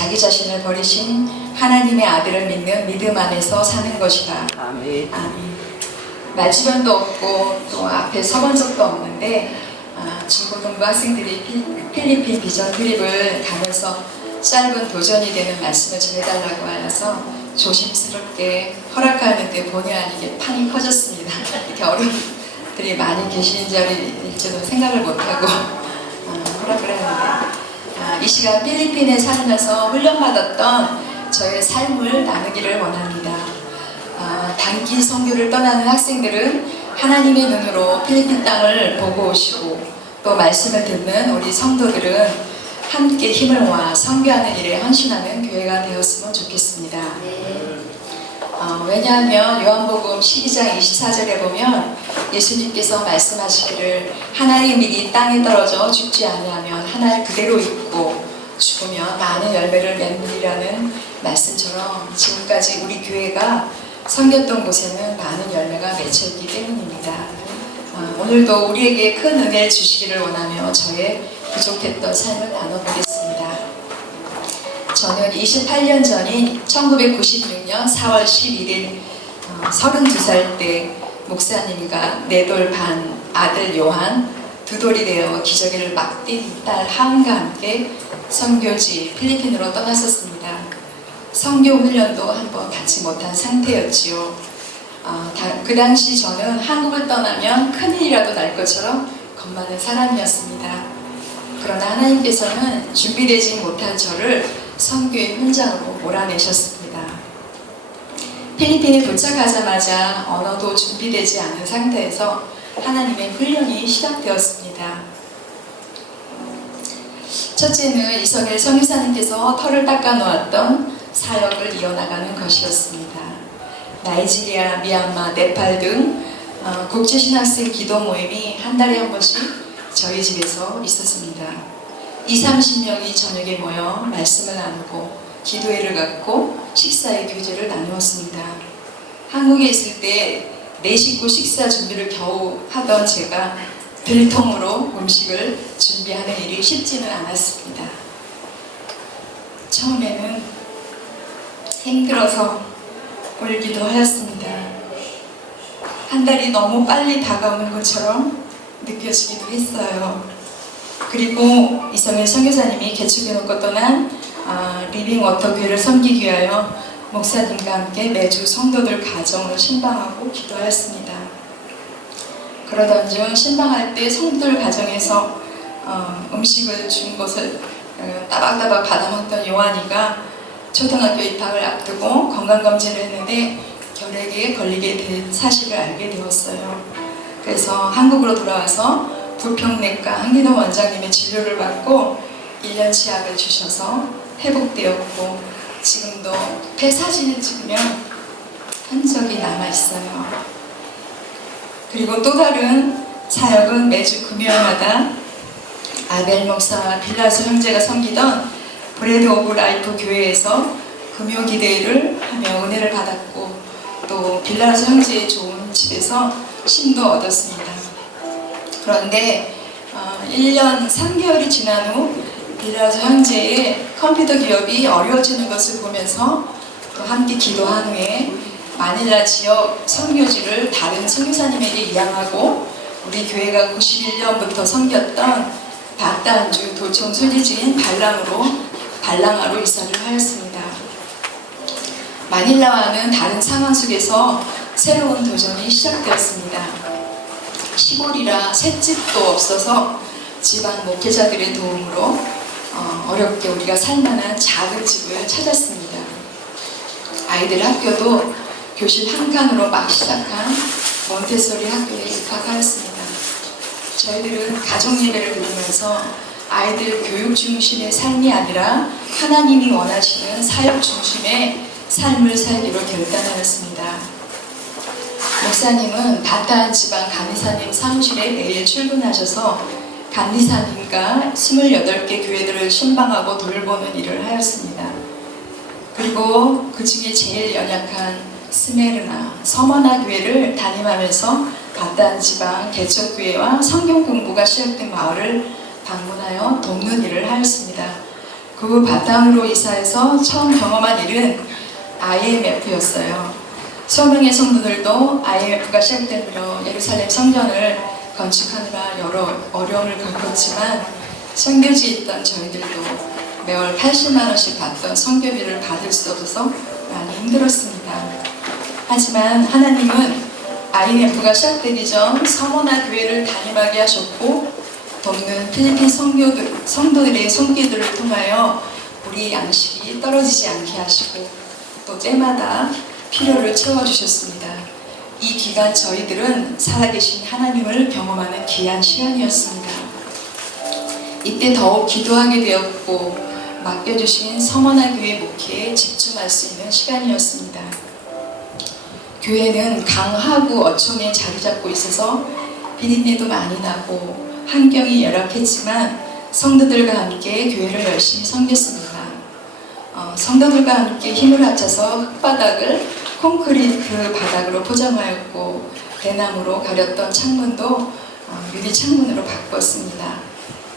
자기 자신을 버리신 하나님의 아들을 믿는 믿음 안에서 사는 것이다. 아멘. 아멘. 말주변도 없고 또 앞에 서본 적도 없는데 중고등부 학생들이 필리핀 비전 트립을 가면서 짧은 도전이 되는 말씀을 전해달라고 하여서 조심스럽게 허락하는데 본의 아니게 판이 커졌습니다. 이렇게 어른들이 많이 계시는 자리일지도 생각을 못하고 허락을 했는데 이 시간 필리핀에 살면서 훈련받았던 저의 삶을 나누기를 원합니다. 단기 선교를 떠나는 학생들은 하나님의 눈으로 필리핀 땅을 보고 오시고 또 말씀을 듣는 우리 성도들은 함께 힘을 모아 선교하는 일에 헌신하는 교회가 되었으면 좋겠습니다. 왜냐하면 요한복음 12장 24절에 보면 예수님께서 말씀하시기를 하나님의 믿이 땅에 떨어져 죽지 아니하면 하늘 그대로 있고 죽으면 많은 열매를 맺느니라는 말씀처럼 지금까지 우리 교회가 섬겼던 곳에는 많은 열매가 맺혀있기 때문입니다. 오늘도 우리에게 큰 은혜를 주시기를 원하며 저의 부족했던 삶을 나눠보겠습니다. 저는 28년 전인 1996년 4월 11일 32살 때 목사님과 4돌 반 아들 요한, 2돌이 되어 기저귀를 막 뛴 딸 하은과 함께 선교지 필리핀으로 떠났었습니다. 선교 훈련도 한번 갖지 못한 상태였지요. 그 당시 저는 한국을 떠나면 큰일이라도 날 것처럼 겁많은 사람이었습니다. 그러나 하나님께서는 준비되지 못한 저를 선교의 현장으로 몰아내셨습니다. 필리핀에 도착하자마자 언어도 준비되지 않은 상태에서 하나님의 훈련이 시작되었습니다. 첫째는 이성일 선교사님께서 털을 닦아 놓았던 사역을 이어나가는 것이었습니다. 나이지리아, 미얀마, 네팔 등 국제신학생 기도 모임이 한 달에 한 번씩 저희 집에서 있었습니다. 20-30명이 저녁에 모여 말씀을 나누고 기도회를 갖고 식사의 교제를 나누었습니다. 한국에 있을 때 4식구 식사 준비를 겨우 하던 제가 들통으로 음식을 준비하는 일이 쉽지는 않았습니다. 처음에는 힘들어서 울기도 하였습니다. 한 달이 너무 빨리 다가오는 것처럼 느껴지기도 했어요. 그리고 이성일 선교사님이 개척해놓고 떠난 리빙워터 교회를 섬기기 위하여 목사님과 함께 매주 성도들 가정을 신방하고 기도하였습니다. 그러던 중 신방할 때 성도들 가정에서 음식을 준 것을 따박따박 받아먹던 요한이가 초등학교 입학을 앞두고 건강검진을 했는데 결핵에 걸리게 된 사실을 알게 되었어요. 그래서 한국으로 돌아와서 부평내과 한기동 원장님의 진료를 받고 1년치 약을 주셔서 회복되었고 지금도 폐 사진을 찍으면 흔적이 남아있어요. 그리고 또 다른 사역은 매주 금요일마다 아벨 목사와 빌라스 형제가 섬기던 브레드 오브 라이프 교회에서 금요 기대를 하며 은혜를 받았고 또 빌라스 형제의 좋은 집에서 쉼도 얻었습니다. 그런데 1년 3개월이 지난 후 빌라스 형제의 컴퓨터 기업이 어려워지는 것을 보면서 또 함께 기도한 후에 마닐라 지역 선교지를 다른 선교사님에게 이양하고 우리 교회가 91년부터 섬겼던 바타안주 도청 순리지인 발랑아로 이사를 하였습니다. 마닐라와는 다른 상황 속에서 새로운 도전이 시작되었습니다. 시골이라 셋집도 없어서 집안 목회자들의 도움으로 어렵게 우리가 살만한 작은 집을 찾았습니다. 아이들 학교도 교실 한 칸으로 막 시작한 몬테소리 학교에 입학하였습니다. 저희들은 가정 예배를 드리면서 아이들 교육 중심의 삶이 아니라 하나님이 원하시는 사역 중심의 삶을 살기로 결단하였습니다. 목사님은 바타안 지방 감리사님 사무실에 매일 출근하셔서 감리사님과 28개 교회들을 신방하고 돌보는 일을 하였습니다. 그리고 그 중에 제일 연약한 스메르나, 서머나 교회를 담임하면서 바타안 지방 개척교회와 성경 공부가 시작된 마을을 방문하여 돕는 일을 하였습니다. 그 바탕으로 이사해서 처음 경험한 일은 IMF였어요. 수명의 성도들도 IMF가 시작되며 예루살렘 성전을 건축하느라 여러 어려움을 겪었지만 선교지에 있던 저희들도 매월 80만 원씩 받던 선교비를 받을 수 없어서 많이 힘들었습니다. 하지만 하나님은 IMF가 시작되기 전 서머나 교회를 담임하게 하셨고 돕는 필리핀 성도들의 손길들을 통하여 우리 양식이 떨어지지 않게 하시고 또 때마다 필요를 채워주셨습니다. 이 기간 저희들은 살아계신 하나님을 경험하는 귀한 시간이었습니다. 이때 더욱 기도하게 되었고 맡겨주신 서머나 교회 목회에 집중할 수 있는 시간이었습니다. 교회는 강하구 어촌에 자리 잡고 있어서 비린내도 많이 나고 환경이 열악했지만 성도들과 함께 교회를 열심히 섬겼습니다. 성도들과 함께 힘을 합쳐서 흙바닥을 콘크리트 바닥으로 포장하였고 대나무로 가렸던 창문도 유리 창문으로 바꿨습니다.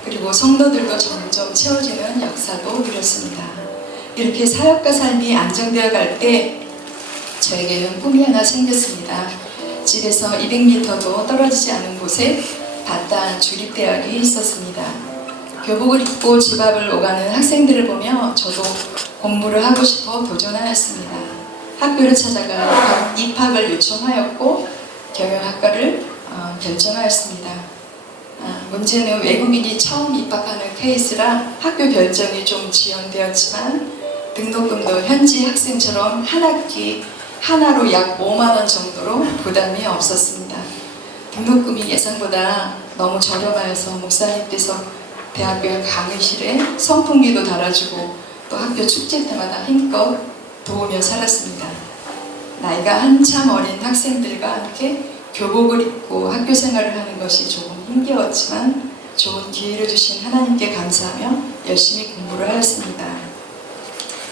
그리고 성도들도 점점 채워지는 역사도 누렸습니다. 이렇게 사역과 삶이 안정되어 갈 때 저에게는 꿈이 하나 생겼습니다. 집에서 200m도 떨어지지 않은 곳에 바다한 주립대학이 있었습니다. 교복을 입고 집 앞을 오가는 학생들을 보며 저도 공부를 하고 싶어 도전하였습니다. 학교를 찾아가 입학을 요청하였고 경영학과를 결정하였습니다. 문제는 외국인이 처음 입학하는 케이스라 학교 결정이 좀 지연되었지만 등록금도 현지 학생처럼 한 학기 하나로 약 5만 원 정도로 부담이 없었습니다. 등록금이 예상보다 너무 저렴하여서 목사님께서 대학교 강의실에 선풍기도 달아주고 또 학교 축제 때마다 힘껏 도우며 살았습니다. 나이가 한참 어린 학생들과 함께 교복을 입고 학교 생활을 하는 것이 조금 힘겨웠지만 좋은 기회를 주신 하나님께 감사하며 열심히 공부를 하였습니다.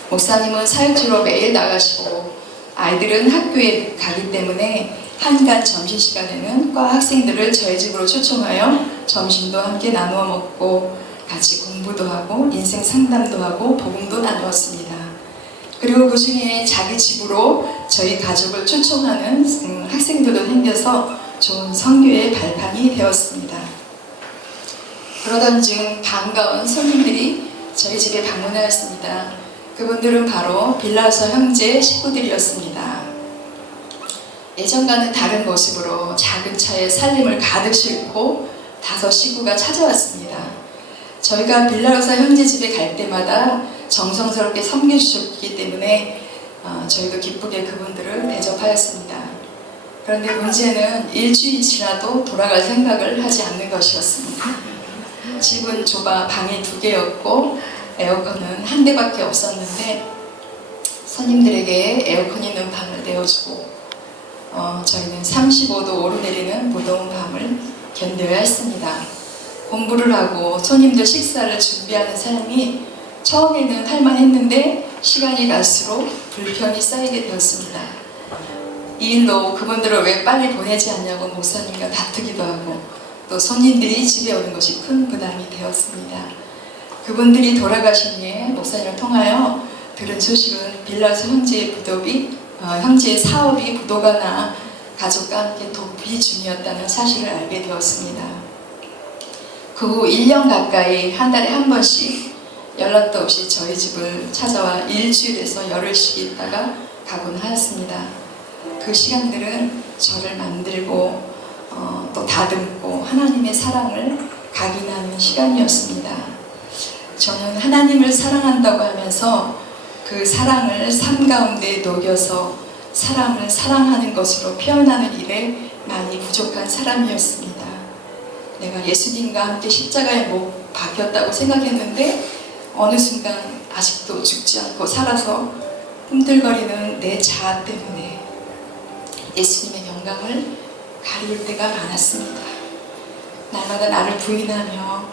목사님은 사역지로 매일 나가시고 아이들은 학교에 가기 때문에 한간 점심시간에는 과 학생들을 저희 집으로 초청하여 점심도 함께 나누어 먹고 같이 공부도 하고 인생 상담도 하고 복음도 나누었습니다. 그리고 그 중에 자기 집으로 저희 가족을 초청하는 학생들도 생겨서 좋은 선교의 발판이 되었습니다. 그러던 중 반가운 손님들이 저희 집에 방문하였습니다. 그분들은 바로 빌라서 형제 식구들이었습니다. 예전과는 다른 모습으로 작은 차에 살림을 가득 싣고 5 식구가 찾아왔습니다. 저희가 빌라로사 형제 집에 갈 때마다 정성스럽게 섬겨주셨기 때문에 저희도 기쁘게 그분들을 대접하였습니다. 그런데 문제는 일주일 지나도 돌아갈 생각을 하지 않는 것이었습니다. 집은 좁아 방이 2개였고 에어컨은 1대밖에 없었는데 손님들에게 에어컨 있는 방을 내어주고 저희는 35도 오르내리는 무더운 밤을 견뎌야 했습니다. 공부를 하고 손님들 식사를 준비하는 삶이 처음에는 할만했는데 시간이 갈수록 불편이 쌓이게 되었습니다. 이 일로 그분들을 왜 빨리 보내지 않냐고 목사님과 다투기도 하고 또 손님들이 집에 오는 것이 큰 부담이 되었습니다. 그분들이 돌아가신 후에 목사님을 통하여 들은 소식은 빌라서 형제의 사업이 부도가 나 가족과 함께 도피 중이었다는 사실을 알게 되었습니다. 그 후 1년 가까이 한 달에 한 번씩 연락도 없이 저희 집을 찾아와 일주일에서 열흘씩 있다가 가곤 하였습니다. 그 시간들은 저를 만들고 또 다듬고 하나님의 사랑을 각인하는 시간이었습니다. 저는 하나님을 사랑한다고 하면서 그 사랑을 삶 가운데 녹여서 사람을 사랑하는 것으로 표현하는 일에 많이 부족한 사람이었습니다. 내가 예수님과 함께 십자가에 못 박혔다고 생각했는데 어느 순간 아직도 죽지 않고 살아서 꿈틀거리는 내 자아 때문에 예수님의 영광을 가리울 때가 많았습니다. 날마다 나를 부인하며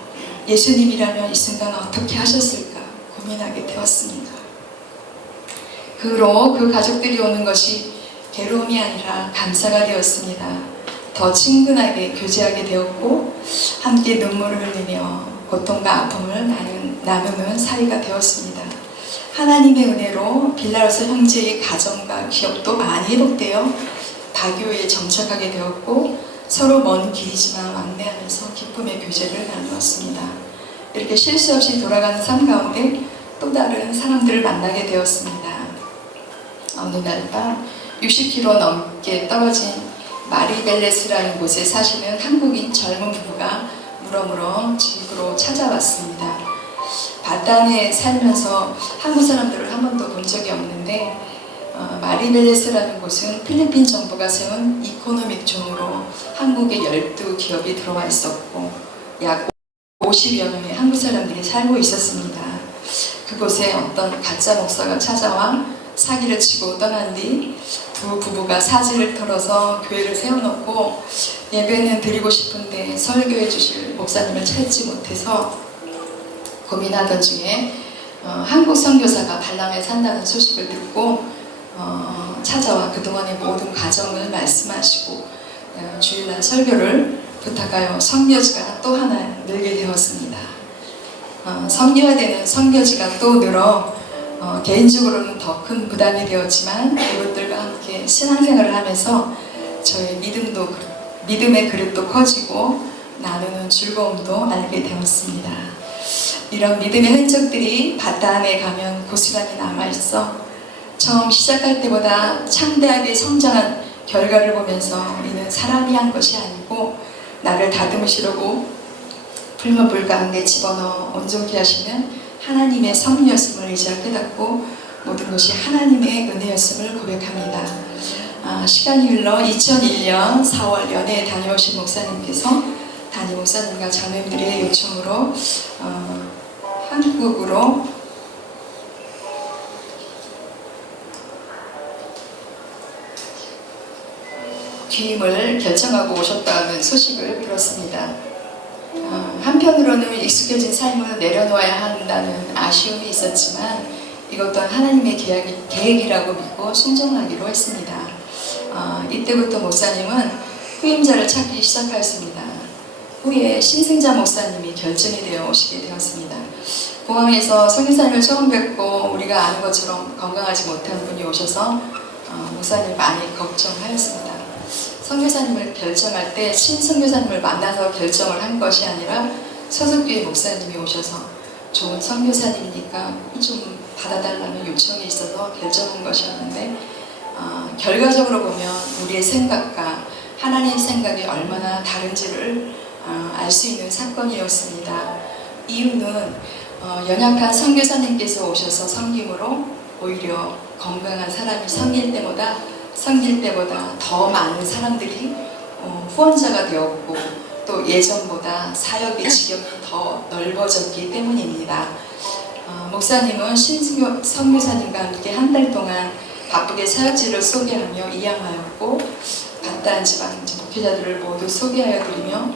예수님이라면 이 순간 어떻게 하셨을까 고민하게 되었습니다. 그 후로 그 가족들이 오는 것이 괴로움이 아니라 감사가 되었습니다. 더 친근하게 교제하게 되었고 함께 눈물을 흘리며 고통과 아픔을 나누는 사이가 되었습니다. 하나님의 은혜로 빌라로스 형제의 가정과 기업도 많이 회복되어 다교회에 정착하게 되었고 서로 먼 길이지만 왕래하면서 기쁨의 교제를 나누었습니다. 이렇게 실수 없이 돌아가는 삶 가운데 또 다른 사람들을 만나게 되었습니다. 어느 날 밤 60km 넘게 떨어진 마리벨레스라는 곳에 사시는 한국인 젊은 부부가 물어물어 집으로 찾아왔습니다. 바단에 살면서 한국 사람들을 한 번도 본 적이 없는데 마리벨레스라는 곳은 필리핀 정부가 세운 이코노믹 존으로 한국의 12기업이 들어와 있었고 약 50여 명의 한국 사람들이 살고 있었습니다. 그곳에 어떤 가짜 목사가 찾아와 사기를 치고 떠난 뒤 두 부부가 사지를 털어서 교회를 세워놓고 예배는 드리고 싶은데 설교해 주실 목사님을 찾지 못해서 고민하던 중에 한국 선교사가 발람에 산다는 소식을 듣고 찾아와 그동안의 모든 과정을 말씀하시고 주일날 설교를 부탁하여 선교지가 또 하나 늘게 되었습니다. 선교해야 되는 선교지가 또 늘어 개인적으로는 더 큰 부담이 되었지만 이것들과 함께 신앙생활을 하면서 저의 믿음의 그릇도 커지고 나누는 즐거움도 알게 되었습니다. 이런 믿음의 흔적들이 바단에 가면 고스란히 남아있어 처음 시작할 때보다 창대하게 성장한 결과를 보면서 우리는 사람이 한 것이 아니고 나를 다듬으시려고 풀무불 가운데 집어넣어 온전케 하시는 하나님의 섭리였음을 이제야 깨닫고 모든 것이 하나님의 은혜였음을 고백합니다. 시간이 흘러 2001년 4월 연해에 다녀오신 목사님께서 담임 목사님과 자매들의 요청으로 한국으로 귀임을 결정하고 오셨다는 소식을 들었습니다. 한편으로는 익숙해진 삶을 내려놓아야 한다는 아쉬움이 있었지만 이것 또한 하나님의 계획이라고 믿고 순종하기로 했습니다. 이때부터 목사님은 후임자를 찾기 시작하였습니다. 후에 신승자 목사님이 결정이 되어 오시게 되었습니다. 공항에서 선교사님을 처음 뵙고 우리가 아는 것처럼 건강하지 못한 분이 오셔서 목사님 많이 걱정하였습니다. 선교사님을 결정할 때 신선교사님을 만나서 결정을 한 것이 아니라 소속교회 목사님이 오셔서 좋은 선교사님이니까 좀 받아달라는 요청이 있어서 결정한 것이었는데 결과적으로 보면 우리의 생각과 하나님의 생각이 얼마나 다른지를 알 수 있는 사건이었습니다. 이유는 연약한 선교사님께서 오셔서 섬김으로 오히려 건강한 사람이 섬길 때보다 더 많은 사람들이 후원자가 되었고 또 예전보다 사역의 지경이 더 넓어졌기 때문입니다. 목사님은 신승교 선교사님과 함께 한 달 동안 바쁘게 사역지를 소개하며 이양하였고 바단 지방 목회자들을 모두 소개하여 드리며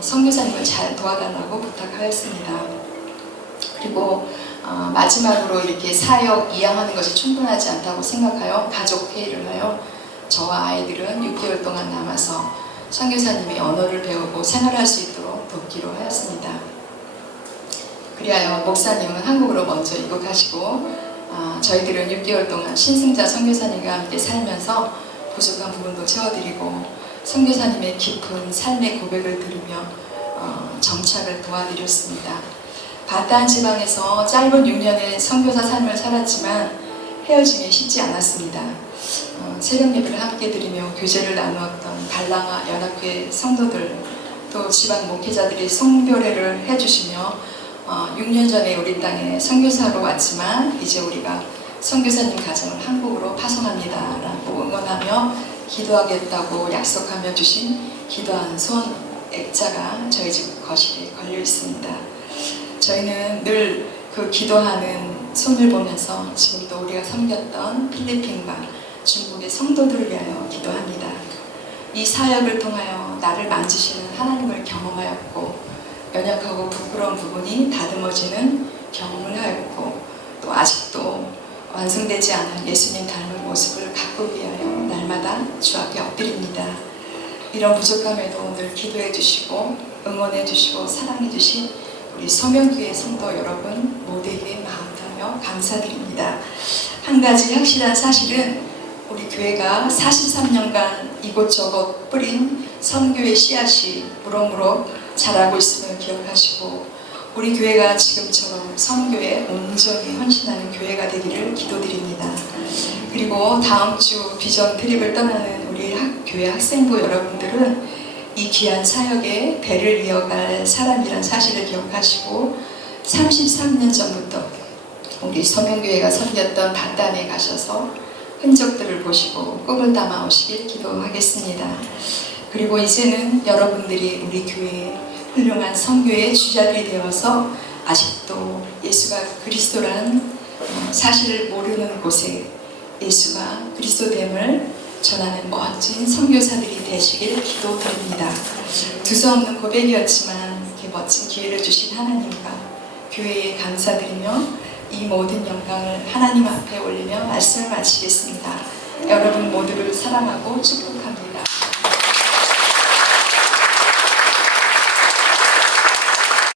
선교사님을 잘 도와달라고 부탁하였습니다. 그리고 마지막으로 이렇게 사역 이양하는 것이 충분하지 않다고 생각하여 가족 회의를 하여 저와 아이들은 6개월 동안 남아서 선교사님이 언어를 배우고 생활할 수 있도록 돕기로 하였습니다. 그리하여 목사님은 한국으로 먼저 입국하시고 저희들은 6개월 동안 신승자 선교사님과 함께 살면서 부족한 부분도 채워드리고 선교사님의 깊은 삶의 고백을 들으며 정착을 도와드렸습니다. 바단 지방에서 짧은 6년의 선교사 삶을 살았지만 헤어짐이 쉽지 않았습니다. 새벽 예배를 함께 드리며 교제를 나누었던 발랑아 연합회 성도들 또 지방 목회자들이 송별회를 해주시며 6년 전에 우리 땅에 선교사로 왔지만 이제 우리가 선교사님 가정을 한국으로 파송합니다 라고 응원하며 기도하겠다고 약속하며 주신 기도한 손 액자가 저희 집 거실에 걸려 있습니다. 저희는 늘 그 기도하는 손을 보면서 지금도 우리가 섬겼던 필리핀과 중국의 성도들을 위하여 기도합니다. 이 사역을 통하여 나를 만지시는 하나님을 경험하였고 연약하고 부끄러운 부분이 다듬어지는 경험을 하였고 또 아직도 완성되지 않은 예수님 닮은 모습을 가꾸기 위하여 날마다 주 앞에 엎드립니다. 이런 부족함에도 늘 기도해 주시고 응원해 주시고 사랑해 주신 우리 서명교회 성도 여러분 모두에게 마음 다하며 감사드립니다. 한 가지 확실한 사실은 우리 교회가 43년간 이곳저곳 뿌린 선교의 씨앗이 무럭무럭 자라고 있음을 기억하시고 우리 교회가 지금처럼 선교에 온전히 헌신하는 교회가 되기를 기도드립니다. 그리고 다음 주 비전 트립을 떠나는 우리 교회 학생부 여러분들은 이 귀한 사역에 배를 이어갈 사람이란 사실을 기억하시고 33년 전부터 우리 서명교회가 섬겼던 바단에 가셔서 흔적들을 보시고 꿈을 담아 오시길 기도하겠습니다. 그리고 이제는 여러분들이 우리 교회에 훌륭한 선교의 주자들이 되어서 아직도 예수가 그리스도라는 사실을 모르는 곳에 예수가 그리스도됨을 전하는 멋진 선교사들이 되시길 기도드립니다. 두서없는 고백이었지만 이렇게 멋진 기회를 주신 하나님과 교회에 감사드리며 이 모든 영광을 하나님 앞에 올리며 말씀을 마치겠습니다. 여러분 모두를 사랑하고 축복합니다.